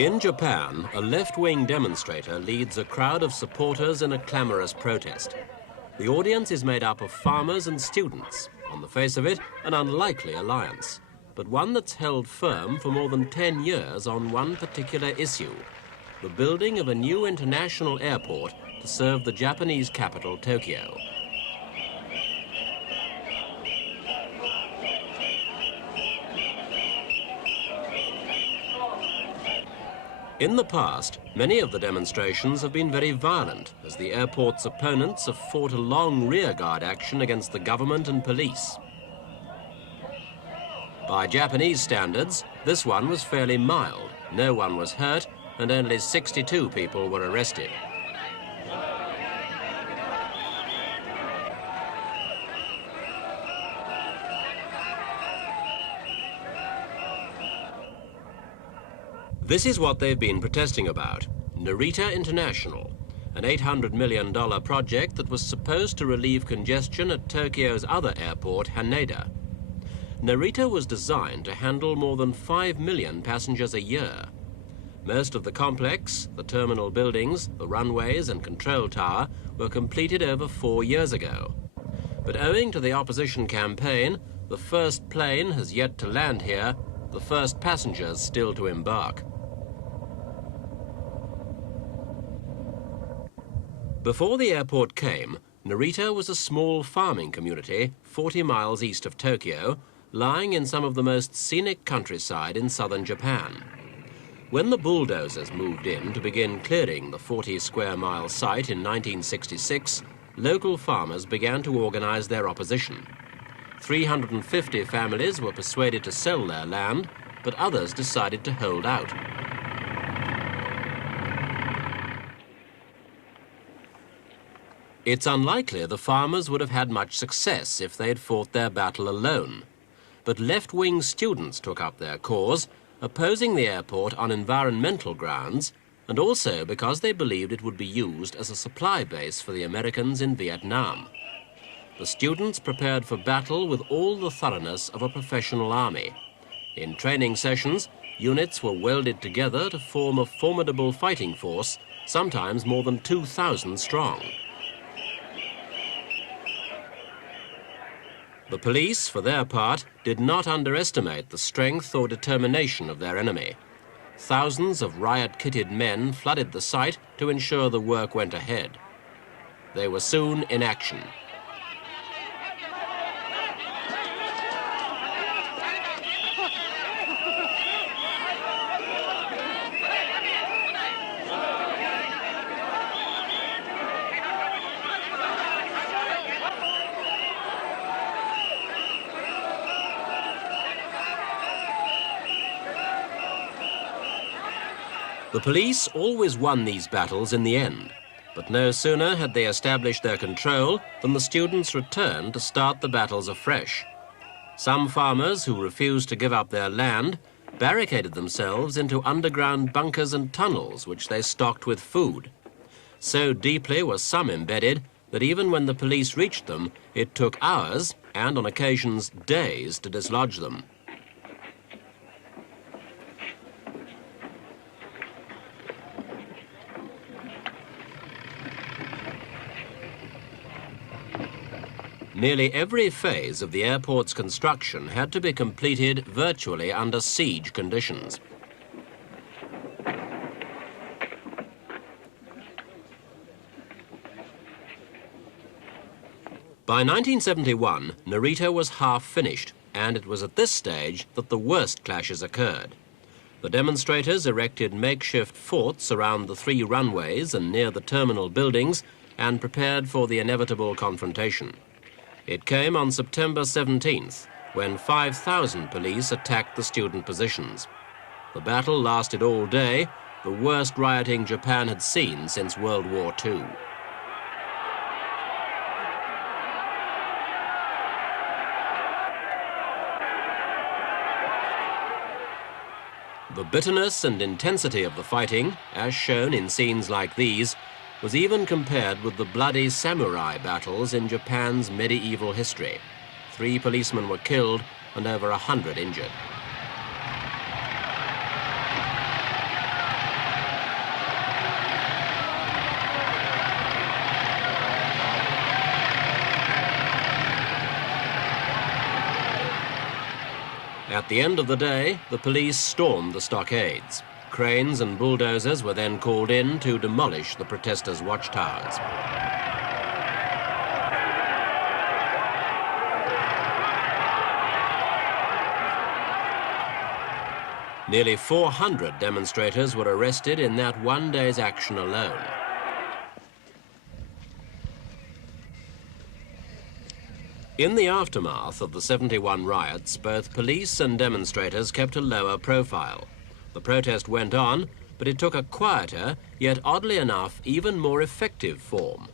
In Japan, a left-wing demonstrator leads a crowd of supporters in a clamorous protest. The audience is made up of farmers and students. On the face of it, an unlikely alliance, but one that's held firm for more than 10 years on one particular issue: the building of a new international airport to serve the Japanese capital, Tokyo. In the past, many of the demonstrations have been very violent, as the airport's opponents have fought a long rearguard action against the government and police. By Japanese standards, this one was fairly mild. No one was hurt, and only 62 people were arrested. This is what they've been protesting about: Narita International, an $800 million project that was supposed to relieve congestion at Tokyo's other airport, Haneda. Narita was designed to handle more than 5 million passengers a year. Most of the complex, the terminal buildings, the runways and control tower were completed over 4 years ago. But owing to the opposition campaign, the first plane has yet to land here, the first passengers still to embark. Before the airport came, Narita was a small farming community 40 miles east of Tokyo, lying in some of the most scenic countryside in southern Japan. When the bulldozers moved in to begin clearing the 40-square-mile site in 1966, local farmers began to organize their opposition. 350 families were persuaded to sell their land, but others decided to hold out. It's unlikely the farmers would have had much success if they had fought their battle alone. But left-wing students took up their cause, opposing the airport on environmental grounds, and also because they believed it would be used as a supply base for the Americans in Vietnam. The students prepared for battle with all the thoroughness of a professional army. In training sessions, units were welded together to form a formidable fighting force, sometimes more than 2,000 strong. The police, for their part, did not underestimate the strength or determination of their enemy. Thousands of riot-kitted men flooded the site to ensure the work went ahead. They were soon in action. The police always won these battles in the end, but no sooner had they established their control than the students returned to start the battles afresh. Some farmers who refused to give up their land barricaded themselves into underground bunkers and tunnels which they stocked with food. So deeply were some embedded that even when the police reached them, it took hours, and on occasions days, to dislodge them. Nearly every phase of the airport's construction had to be completed virtually under siege conditions. By 1971, Narita was half finished, and it was at this stage that the worst clashes occurred. The demonstrators erected makeshift forts around the 3 runways and near the terminal buildings and prepared for the inevitable confrontation. It came on September 17th, when 5,000 police attacked the student positions. The battle lasted all day, the worst rioting Japan had seen since World War II. The bitterness and intensity of the fighting, as shown in scenes like these, was even compared with the bloody samurai battles in Japan's medieval history. 3 policemen were killed and over 100 injured. At the end of the day, the police stormed the stockades. Cranes and bulldozers were then called in to demolish the protesters' watchtowers. Nearly 400 demonstrators were arrested in that one day's action alone. In the aftermath of the 71 riots, both police and demonstrators kept a lower profile. The protest went on, but it took a quieter, yet oddly enough, even more effective form.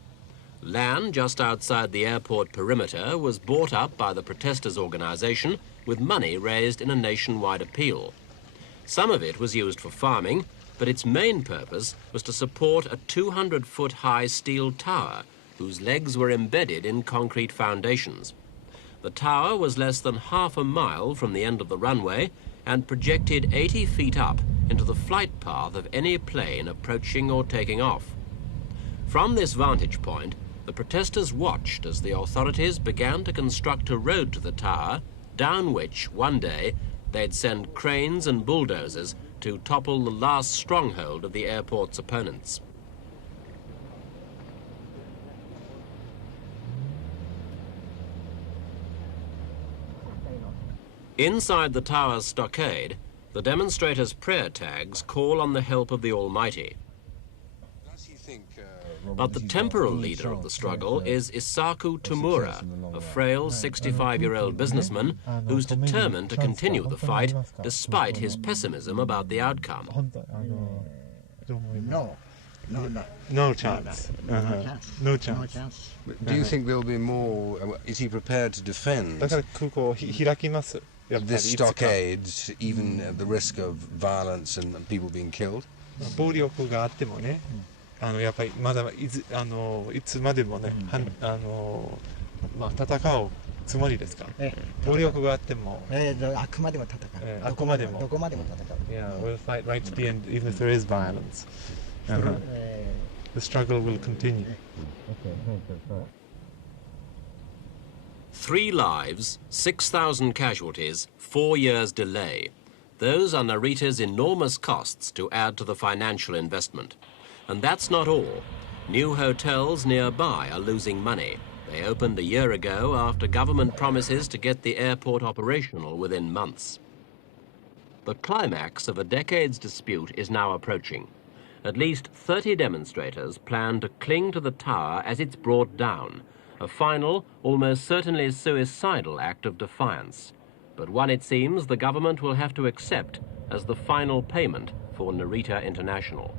Land just outside the airport perimeter was bought up by the protesters' organization with money raised in a nationwide appeal. Some of it was used for farming, but its main purpose was to support a 200-foot-high steel tower whose legs were embedded in concrete foundations. The tower was less than half a mile from the end of the runway and projected 80 feet up into the flight path of any plane approaching or taking off. From this vantage point, the protesters watched as the authorities began to construct a road to the tower, down which, one day, they'd send cranes and bulldozers to topple the last stronghold of the airport's opponents. Inside the tower's stockade, the demonstrators' prayer tags call on the help of the Almighty. But the temporal leader of the struggle is Isaku Tamura, a frail 65-year-old businessman who's determined to continue the fight despite his pessimism about the outcome. No chance. No chance. Do you think there'll be more? Is he prepared to defend this stockade, even at the risk of violence and people being killed? 暴力があってもね、やっぱりまだいつまでもね、戦うつもりですか。暴力があっても、あくまでも戦う。あくまでも。どこまでも戦う。Yeah, we'll fight right to the end, even if there is violence. The struggle will continue. 3 lives, 6,000 casualties, 4 years delay. Those are Narita's enormous costs to add to the financial investment. And that's not all. New hotels nearby are losing money. They opened a year ago after government promises to get the airport operational within months. The climax of a decade's dispute is now approaching. At least 30 demonstrators plan to cling to the tower as it's brought down, a final, almost certainly suicidal act of defiance, but one it seems the government will have to accept as the final payment for Narita International.